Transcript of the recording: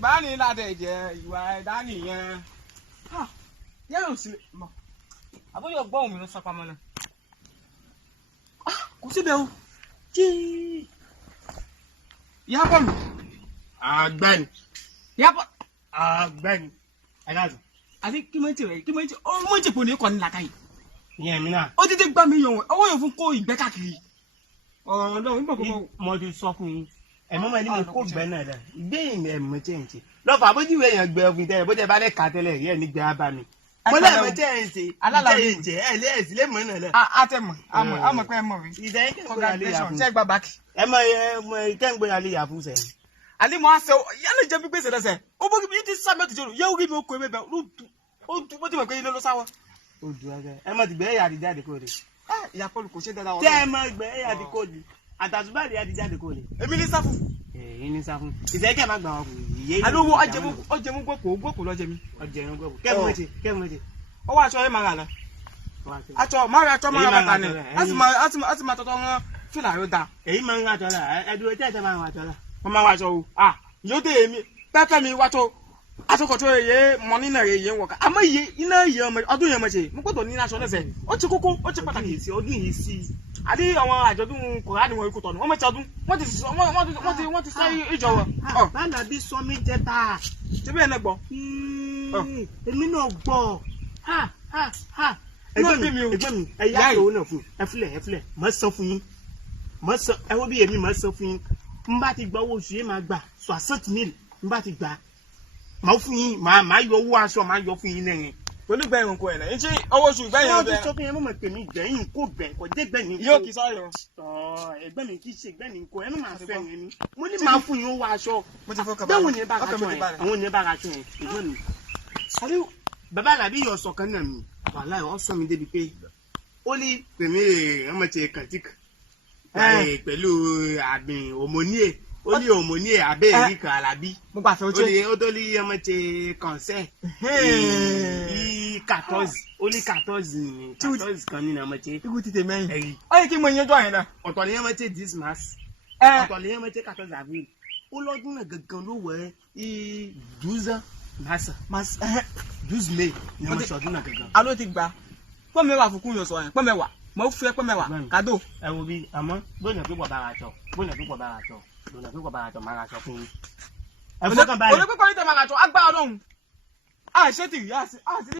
Bani la deje, you are Danny. Ha, you don't see. Abo your bomb, you know, Sapamana. Ah, Kusibel. Gee. Yapon. Ah, Ben. Yapon. Ah, Ben. I think you might oh, much upon you con like I. Yeah, Mina. Oh, did it buy me your oh, you go back at me. Oh, no, more to soften. And Mamma, you could Benada. Being a maternity. No, I would you a girl with there, but about a cattle, yeah, Nick Gabani. But I'm a maternity. I love it. Yes, lemon. I'm a grandmother. Check back. Am I can't go Ali Abusen? I didn't want so young jumping business. I said, oh, it is summer to you. You give me a quick about what you are going to sour. Oh, I'm at the bay at the daddy code. Ah, Yapon could say that I damn my bay at the code. And that's bad at the daddy code. Emily Safu. In Safu. Is that came out? I don't want a Jemu go, Jimmy. Or General. Come with it. Oh, I saw him, Magana. I saw Maratona. As my daughter, Philadelphia. A man, I do a gentleman. Mamma, ah, you did me. Pepper me what I took a ye, money, young worker. I'm a ye, in a year, I'll do your much. What do you not say? What you cook, what you put on his, or do he see? I didn't want to do Cotonou. What much I do? What is what do you want to say? Each other. Oh, and I did so many jetta. To be a ball. A minute ball. Ha, ha, ha. A woman, a young of a flare, myself, myself, I will be a myself in Mbatic Bow, she my back, so I set me, Mbatic back. Mouthing, my your wash or my your feeling. When you bang on Queen, and she always you bang on the shopping a moment to me, Jane, cook bank or dead banging. Yoki soil. Oh, a banging kitchen, banging Queen, my friend. When you mouth you wash off, what the fuck about when you're back at when you're back at you. Hello, Baba, be your soccer. While I also me they be paid. Only the me, I'm a take a tick. Hey, Pelu, I've been Omonier. Only Omonier, I bear Rica, Alabi. Only amateur concert. Hey, 14, only 14. 14 coming amateur. You go to the man. I think when you're going there, or to the amateur this mass. Or to the amateur 14 avril. Oh, Lord, you go where 12 mass 12 mai. I don't think back. Come here for Kuno, so come here. Mo fẹ́ pé mẹ́wàá kado ẹ wo bí àmọ́ bóyá pípọ̀ bára jọ máa ra sọ fún yín ẹ fọkàn báyìí olùkọ́ ní tẹ̀ máa ra jọ agbára ọlọ́run àìṣètì ìyá àti